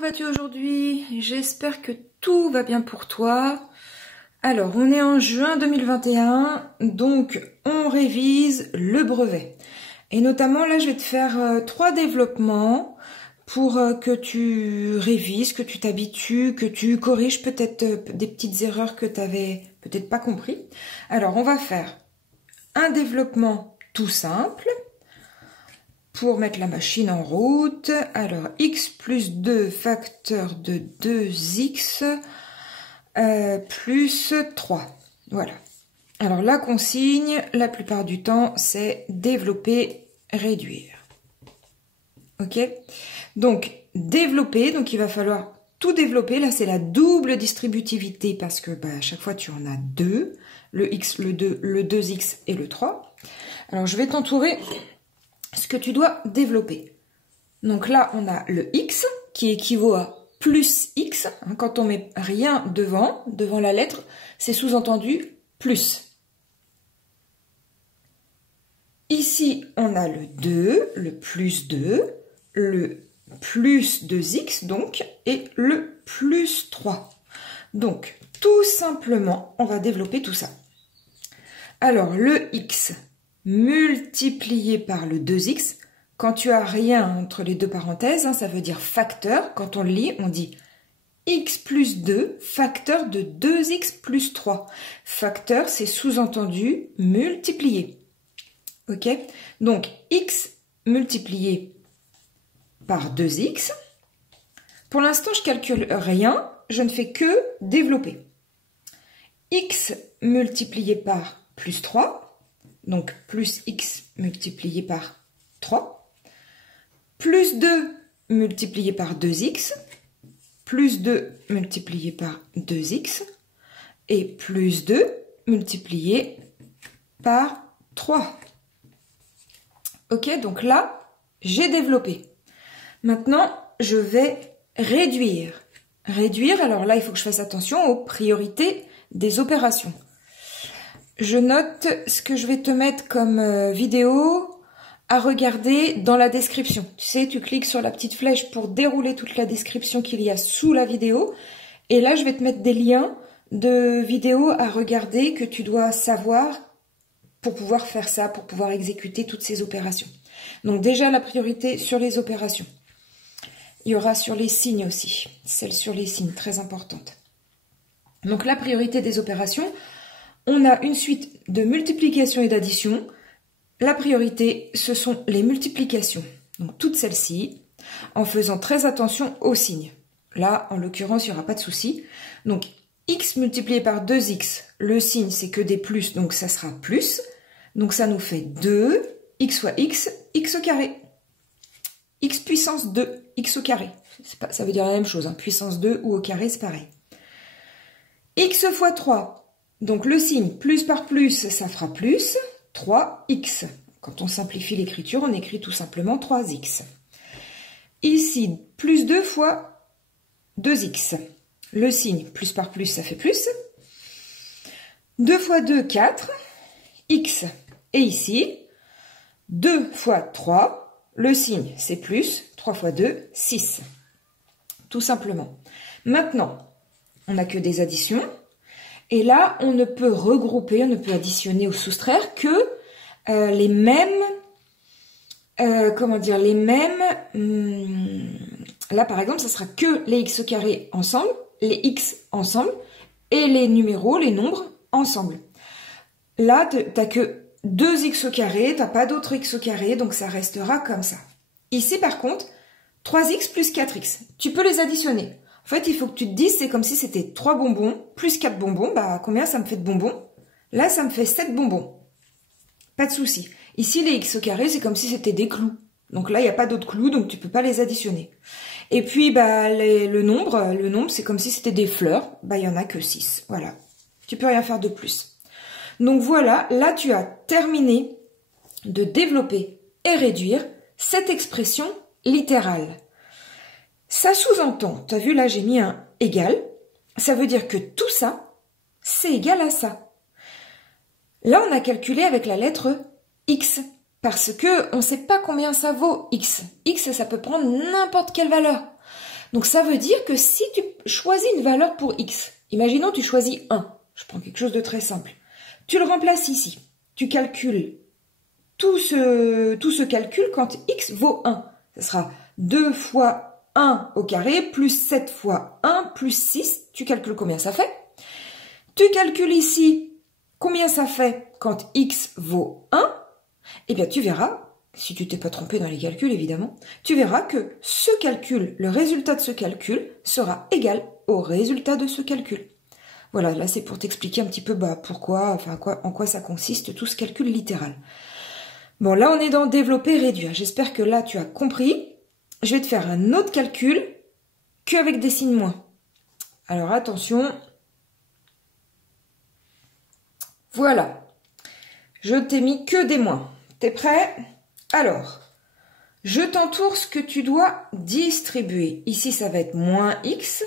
vas-tu aujourd'hui? J'espère que tout va bien pour toi. Alors, on est en juin 2021, donc on révise le brevet. Et notamment, là, je vais te faire 3 développements pour que tu révises, que tu t'habitues, que tu corriges peut-être des petites erreurs que tu avais peut-être pas compris. Alors, on va faire un développement tout simple pour mettre la machine en route. Alors, x plus 2 facteur de 2x plus 3. Voilà. Alors, la consigne, la plupart du temps, c'est développer, réduire. Ok? Donc, développer, donc il va falloir tout développer. Là, c'est la double distributivité parce que à chaque fois, tu en as deux. Le x, le 2, le 2x et le 3. Alors, je vais t'entourer ce que tu dois développer. Donc là, on a le x qui équivaut à plus x. Quand on met rien devant la lettre, c'est sous-entendu plus. Ici, on a le 2, le plus 2, le plus 2x, donc, et le plus 3. Donc, tout simplement, on va développer tout ça. Alors, le x multiplié par le 2x, quand tu as rien entre les deux parenthèses, ça veut dire facteur. Quand on le lit, on dit x plus 2, facteur de 2x plus 3. Facteur, c'est sous-entendu multiplié. Ok? Donc, x multiplié par 2x. Pour l'instant, je calcule rien, je ne fais que développer. X multiplié par plus 3. Donc, plus x multiplié par 3, plus 2 multiplié par 2x, plus 2 multiplié par 2x, et plus 2 multiplié par 3. Ok, donc là, j'ai développé. Maintenant, je vais réduire. Réduire, alors là, il faut que je fasse attention aux priorités des opérations. Je note ce que je vais te mettre comme vidéo à regarder dans la description. Tu sais, tu cliques sur la petite flèche pour dérouler toute la description qu'il y a sous la vidéo. Et là, je vais te mettre des liens de vidéos à regarder que tu dois savoir pour pouvoir faire ça, pour pouvoir exécuter toutes ces opérations. Donc déjà, la priorité sur les opérations. Il y aura sur les signes aussi. Celle sur les signes, très importante. Donc la priorité des opérations, on a une suite de multiplication et d'addition. La priorité, ce sont les multiplications. Donc toutes celles-ci, en faisant très attention aux signes. Là, en l'occurrence, il n'y aura pas de souci. Donc x multiplié par 2x, le signe, c'est que des plus, donc ça sera plus. Donc ça nous fait 2, x fois x, x au carré. X puissance 2, x au carré. Ça veut dire la même chose, puissance 2 ou au carré, c'est pareil. X fois 3. Donc le signe plus par plus, ça fera plus 3x. Quand on simplifie l'écriture, on écrit tout simplement 3x. Ici, plus 2 fois 2x. Le signe plus par plus, ça fait plus. 2 fois 2, 4. X. Et ici, 2 fois 3. Le signe, c'est plus. 3 fois 2, 6. Tout simplement. Maintenant, on n'a que des additions. Et là, on ne peut regrouper, on ne peut additionner ou soustraire que les mêmes, là par exemple, ça sera que les x au carré ensemble, les x ensemble, et les numéros, les nombres ensemble. Là, tu n'as que 2x au carré, tu n'as pas d'autre x au carré, donc ça restera comme ça. Ici par contre, 3x plus 4x, tu peux les additionner. En fait, il faut que tu te dises, c'est comme si c'était 3 bonbons plus 4 bonbons. Combien ça me fait de bonbons? Là, ça me fait 7 bonbons. Pas de souci. Ici, les x au carré, c'est comme si c'était des clous. Donc là, il n'y a pas d'autres clous, donc tu peux pas les additionner. Et puis, le nombre, c'est comme si c'était des fleurs. Il n'y en a que 6. Voilà. Tu peux rien faire de plus. Donc voilà, là, tu as terminé de développer et réduire cette expression littérale. Ça sous-entend, tu as vu là j'ai mis un égal, ça veut dire que tout ça, c'est égal à ça. Là on a calculé avec la lettre x, parce que on ne sait pas combien ça vaut x. X ça peut prendre n'importe quelle valeur. Donc ça veut dire que si tu choisis une valeur pour x, imaginons tu choisis 1, je prends quelque chose de très simple, tu le remplaces ici, tu calcules tout ce calcul quand x vaut 1. Ça sera 2 fois 1 au carré plus 7 fois 1 plus 6. Tu calcules combien ça fait. Tu calcules ici combien ça fait quand x vaut 1. Eh bien, tu verras, si tu t'es pas trompé dans les calculs évidemment, tu verras que ce calcul, le résultat de ce calcul sera égal au résultat de ce calcul. Voilà, là c'est pour t'expliquer un petit peu pourquoi, enfin en quoi ça consiste tout ce calcul littéral. Bon, là, on est dans développer, réduire. J'espère que là, tu as compris. Je vais te faire un autre calcul qu'avec des signes moins. Alors, attention. Voilà. Je t'ai mis que des moins. T'es prêt? Alors, je t'entoure ce que tu dois distribuer. Ici, ça va être moins x,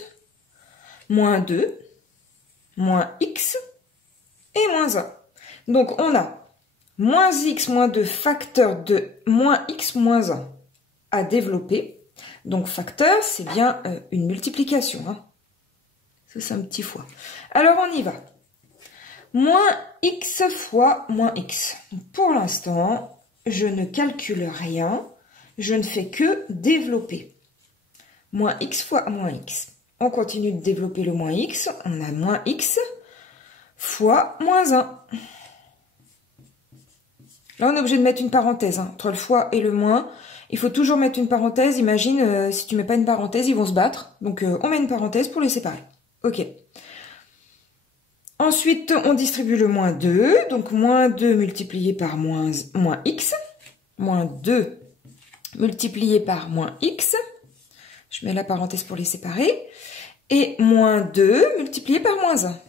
moins 2, moins x et moins 1. Donc, on a moins x moins 2 facteur de moins x moins 1 à développer. Donc facteur, c'est bien une multiplication. Hein. Ça, c'est un petit fois. Alors, on y va. Moins x fois moins x. Pour l'instant, je ne calcule rien. Je ne fais que développer. Moins x fois moins x. On continue de développer le moins x. On a moins x fois moins 1. Là, on est obligé de mettre une parenthèse entre le fois et le moins. Il faut toujours mettre une parenthèse. Imagine, si tu mets pas une parenthèse, ils vont se battre. Donc, on met une parenthèse pour les séparer. Ok. Ensuite, on distribue le moins 2. Donc, moins 2 multiplié par moins x. Moins 2 multiplié par moins x. Je mets la parenthèse pour les séparer. Et moins 2 multiplié par moins 1.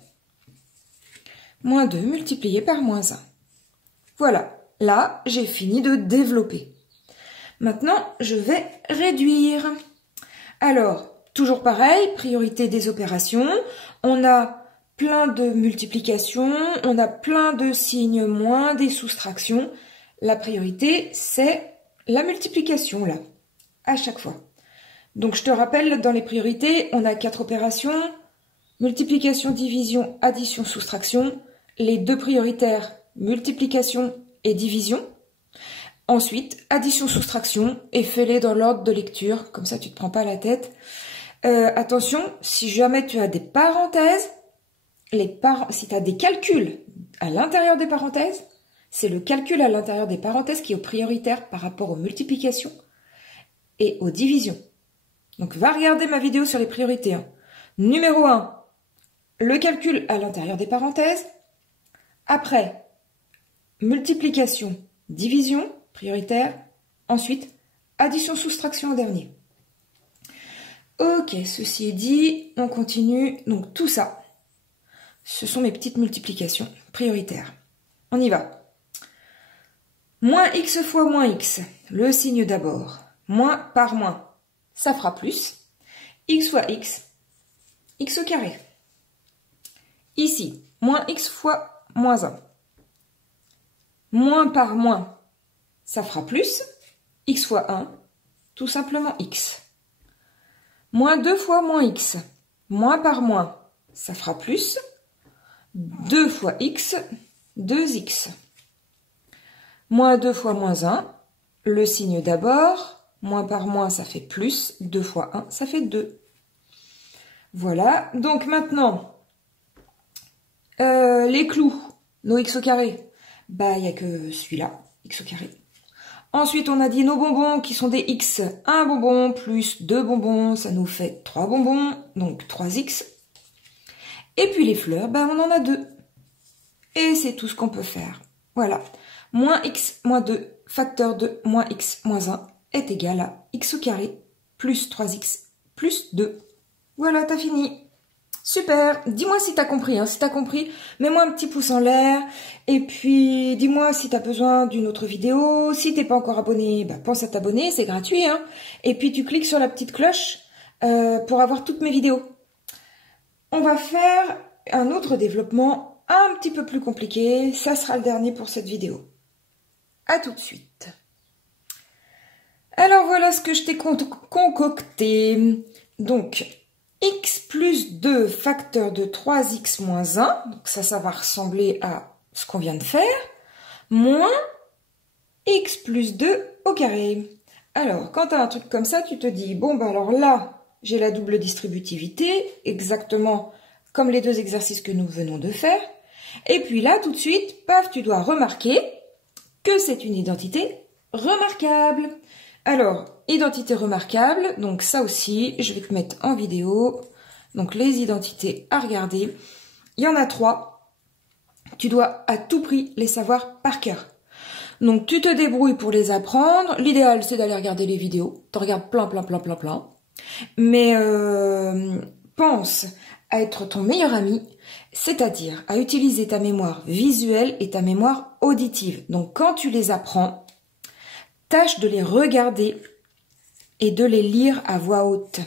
Moins 2 multiplié par moins 1. Voilà. Là, j'ai fini de développer. Maintenant, je vais réduire. Alors, toujours pareil, priorité des opérations. On a plein de multiplications, on a plein de signes moins, des soustractions. La priorité, c'est la multiplication, là, à chaque fois. Donc, je te rappelle, dans les priorités, on a 4 opérations. Multiplication, division, addition, soustraction. Les deux prioritaires, multiplication et division. Ensuite, addition, soustraction, et fais-les dans l'ordre de lecture, comme ça tu te prends pas la tête. Attention, si jamais tu as des parenthèses, si tu as des calculs à l'intérieur des parenthèses, c'est le calcul à l'intérieur des parenthèses qui est prioritaire par rapport aux multiplications et aux divisions. Donc va regarder ma vidéo sur les priorités. Hein. Numéro 1, le calcul à l'intérieur des parenthèses. Après, multiplication, division, prioritaire. Ensuite, addition, soustraction en dernier. Ok, ceci est dit, on continue. Donc tout ça, ce sont mes petites multiplications prioritaires. On y va. Moins x fois moins x, le signe d'abord. Moins par moins, ça fera plus. X fois x, x au carré. Ici, moins x fois moins 1. Moins par moins, ça fera plus. X fois 1, tout simplement x. Moins 2 fois moins x. Moins par moins, ça fera plus. 2 fois x, 2x. Moins 2 fois moins 1, le signe d'abord. Moins par moins, ça fait plus. 2 fois 1, ça fait 2. Voilà. Donc maintenant, les clous, nos x au carré. Bah, il n'y a que celui-là, x au carré. Ensuite, on a dit nos bonbons qui sont des x. Un bonbon plus 2 bonbons, ça nous fait 3 bonbons, donc 3x. Et puis les fleurs, bah, on en a 2. Et c'est tout ce qu'on peut faire. Voilà. Moins x moins 2, facteur de moins x moins 1 est égal à x au carré plus 3x plus 2. Voilà, t'as fini. Super, dis-moi si t'as compris, hein. Si t'as compris, mets-moi un petit pouce en l'air, et puis dis-moi si t'as besoin d'une autre vidéo, si t'es pas encore abonné, bah, pense à t'abonner, c'est gratuit, hein. Et puis tu cliques sur la petite cloche pour avoir toutes mes vidéos. On va faire un autre développement un petit peu plus compliqué, ça sera le dernier pour cette vidéo. À tout de suite. Alors voilà ce que je t'ai concocté. Donc, x plus 2 facteur de 3x moins 1, donc ça va ressembler à ce qu'on vient de faire, moins x plus 2 au carré. Alors, quand tu as un truc comme ça, tu te dis, bon, ben alors là, j'ai la double distributivité, exactement comme les deux exercices que nous venons de faire. Et puis là, tout de suite, paf, tu dois remarquer que c'est une identité remarquable. Alors, identité remarquable, donc ça aussi, je vais te mettre en vidéo. Donc, les identités à regarder. Il y en a 3. Tu dois à tout prix les savoir par cœur. Donc, tu te débrouilles pour les apprendre. L'idéal, c'est d'aller regarder les vidéos. Tu regardes plein. Mais pense à être ton meilleur ami, c'est-à-dire à utiliser ta mémoire visuelle et ta mémoire auditive. Donc, quand tu les apprends, tâche de les regarder et de les lire à voix haute.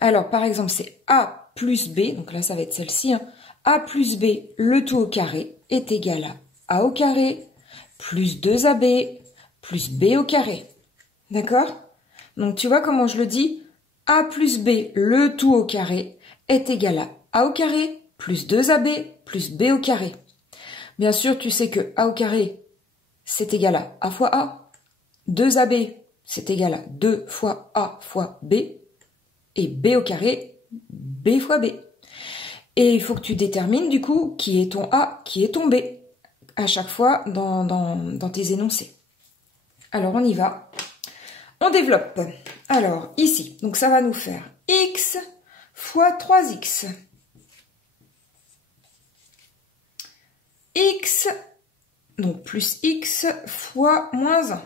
Alors, par exemple, c'est A plus B, donc là, ça va être celle-ci, hein. A plus B, le tout au carré, est égal à A au carré, plus 2AB, plus B au carré. D'accord? Donc, tu vois comment je le dis? A plus B, le tout au carré, est égal à A au carré, plus 2AB, plus B au carré. Bien sûr, tu sais que A au carré, c'est égal à A fois A. 2AB, c'est égal à 2 fois A fois B. Et B au carré, B fois B. Et il faut que tu détermines du coup qui est ton A, qui est ton B, à chaque fois dans tes énoncés. Alors on y va. On développe. Alors ici, donc ça va nous faire x fois 3x. X, donc plus x fois moins 1.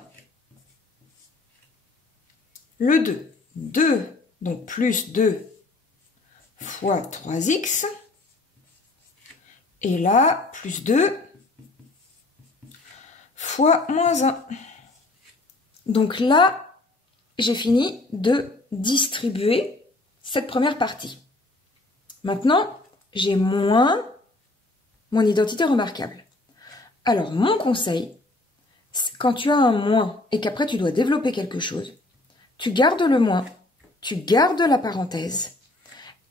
Le 2, 2, donc plus 2 fois 3x. Et là, plus 2 fois moins 1. Donc là, j'ai fini de distribuer cette première partie. Maintenant, j'ai moins mon identité remarquable. Alors, mon conseil, quand tu as un moins et qu'après tu dois développer quelque chose, tu gardes le moins, tu gardes la parenthèse,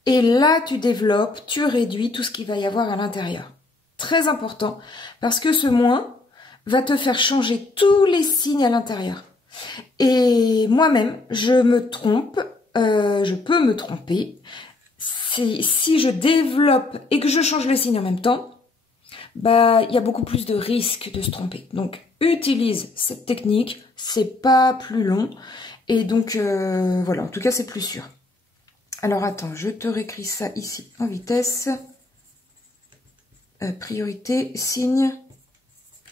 et là tu développes, tu réduis tout ce qu'il va y avoir à l'intérieur. Très important, parce que ce moins va te faire changer tous les signes à l'intérieur. Et moi-même, je me trompe, je peux me tromper. Si je développe et que je change les signes en même temps, bah, il y a beaucoup plus de risques de se tromper. Donc, utilise cette technique, c'est pas plus long. Et donc, voilà, en tout cas, c'est plus sûr. Alors, attends, je te réécris ça ici en vitesse. Priorité, signe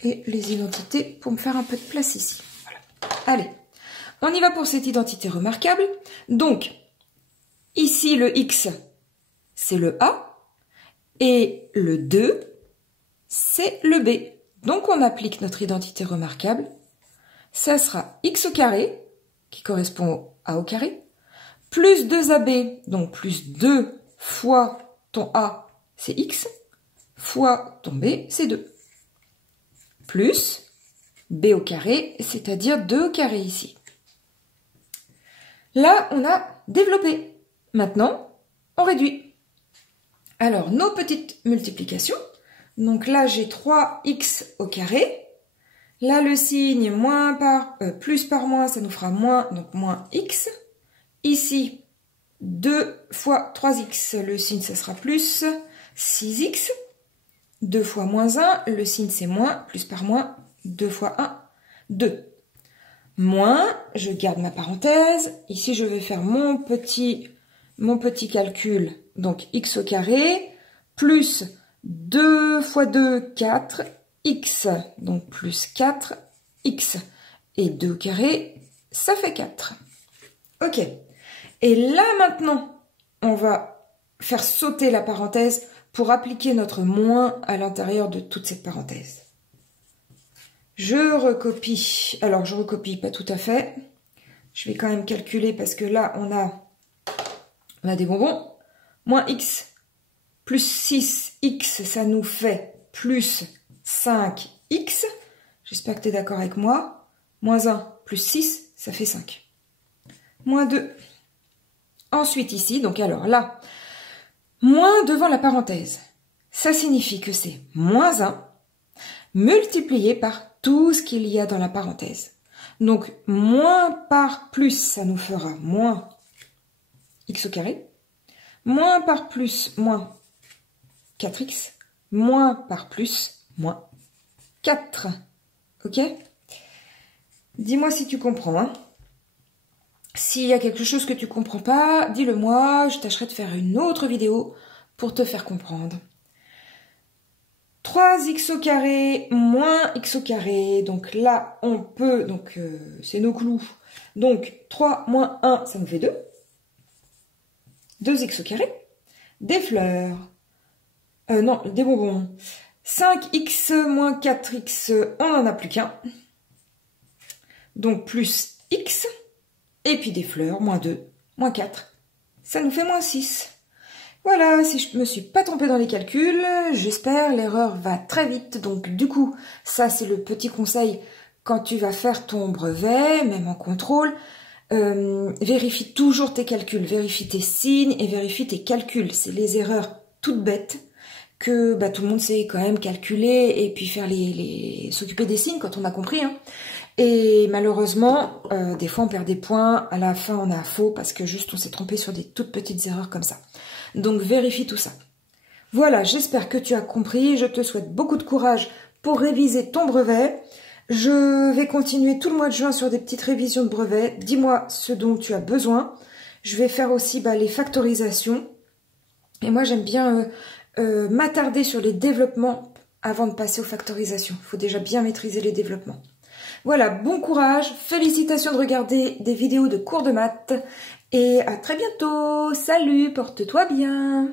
et les identités pour me faire un peu de place ici. Voilà. Allez, on y va pour cette identité remarquable. Donc, ici, le X, c'est le A. Et le 2, c'est le B. Donc, on applique notre identité remarquable. Ça sera x au carré, qui correspond au A au carré, plus 2AB, donc plus 2 fois ton A, c'est x, fois ton B, c'est 2. Plus B au carré, c'est-à-dire 2 au carré ici. Là, on a développé. Maintenant, on réduit. Alors, nos petites multiplications. Donc là, j'ai 3x au carré. Là, le signe moins plus par moins, ça nous fera moins, donc moins x. Ici, 2 fois 3x, le signe, ça sera plus 6x. 2 fois moins 1, le signe, c'est moins, plus par moins, 2 fois 1, 2. Moins, je garde ma parenthèse. Ici, je vais faire mon petit calcul, donc x au carré, plus 2 fois 2, 4, x, donc plus 4, x. Et 2 au carré, ça fait 4. Ok. Et là, maintenant, on va faire sauter la parenthèse pour appliquer notre moins à l'intérieur de toute cette parenthèse. Je recopie. Alors, je recopie pas tout à fait. Je vais quand même calculer parce que là, on a des bonbons. Moins x plus 6x, ça nous fait plus 5x. J'espère que tu es d'accord avec moi. Moins 1 plus 6, ça fait 5. Moins 2. Ensuite ici, donc alors là, moins devant la parenthèse. Ça signifie que c'est moins 1 multiplié par tout ce qu'il y a dans la parenthèse. Donc, moins par plus, ça nous fera moins x au carré. Moins par plus, moins 4x. Moins par plus, moins 4. Ok? Dis-moi si tu comprends. Hein. S'il y a quelque chose que tu comprends pas, dis-le moi. Je tâcherai de faire une autre vidéo pour te faire comprendre. 3x au carré moins x au carré. Donc là, on peut... Donc, c'est nos clous. Donc, 3 moins 1, ça nous fait 2. 2x au carré. Des fleurs. Non, des bonbons. 5x moins 4x, on n'en a plus qu'un. Donc, plus x. Et puis des fleurs, moins 2, moins 4. Ça nous fait moins 6. Voilà, si je me suis pas trompée dans les calculs, j'espère, l'erreur va très vite. Donc du coup, ça c'est le petit conseil quand tu vas faire ton brevet, même en contrôle. Vérifie toujours tes calculs, vérifie tes signes et vérifie tes calculs. C'est les erreurs toutes bêtes que tout le monde sait quand même calculer et puis faire s'occuper des signes quand on a compris. Hein. Et malheureusement, des fois on perd des points, à la fin on a faux parce que juste on s'est trompé sur des toutes petites erreurs comme ça. Donc vérifie tout ça. Voilà, j'espère que tu as compris. Je te souhaite beaucoup de courage pour réviser ton brevet. Je vais continuer tout le mois de juin sur des petites révisions de brevet. Dis-moi ce dont tu as besoin. Je vais faire aussi les factorisations. Et moi j'aime bien m'attarder sur les développements avant de passer aux factorisations. Il faut déjà bien maîtriser les développements. Voilà, bon courage, félicitations de regarder des vidéos de cours de maths et à très bientôt. Salut, porte-toi bien.